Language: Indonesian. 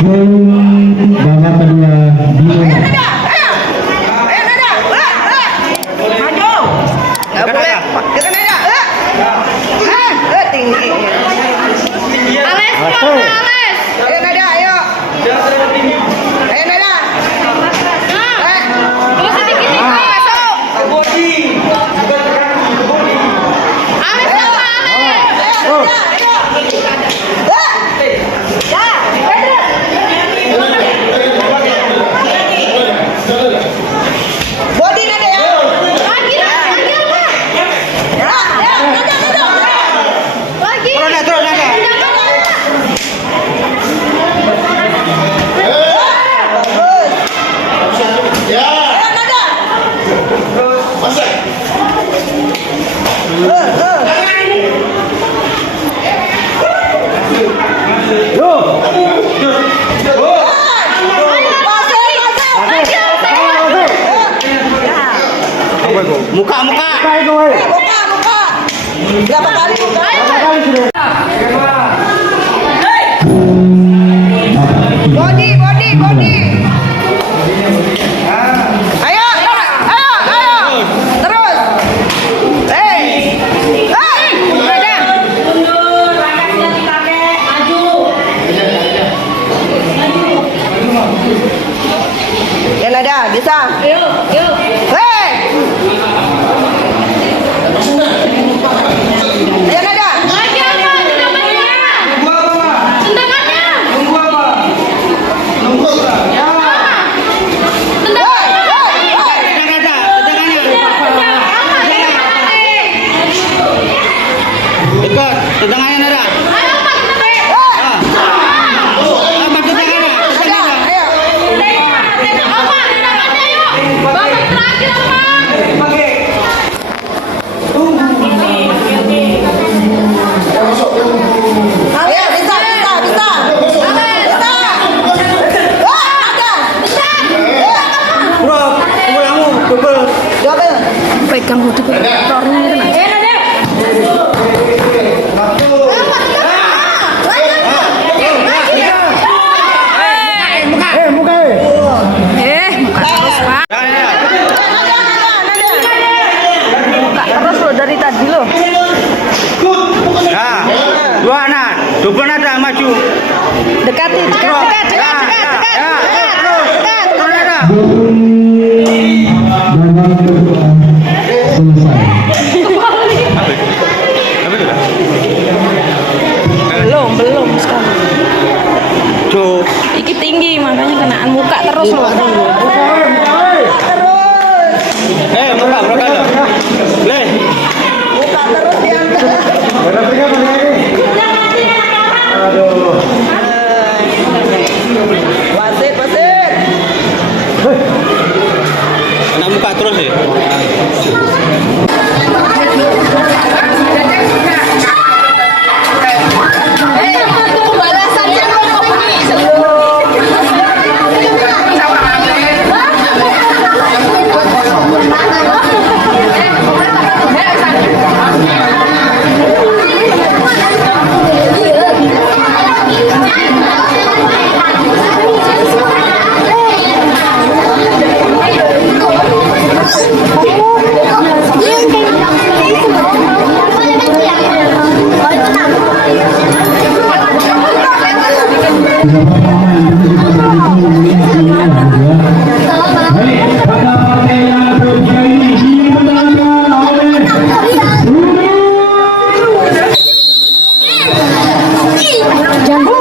Babak kedua Bimo. Muka. Berapa kali muka? Body. Ayo. Terus. Mundur, rakyat sudah dipakai, maju. Ya nada, bisa. Yuk. Hei. Ayo nada. Lagi apa? Tendangannya. Ikut, tendangannya Nara. Ayo, Pak, kita naik. Apa tendangannya? Ayo. Apa? Tendangannya, yuk. Babak terakhir, Pak. Ayo, bisa. Bro, kamu double. Pegang bodi tornya itu nah. Terus lo dari tadi lo. Nah, dua anak, double nada maju. Dekati, dekat. Terus nada. Babak kedua selesai. Belum sekali. Cuk. Iki tinggi makanya kenaan muka terus lo. Muka berapa? Le. Muka terus diangkat. Wasit. Anak muka terus ya. Jangan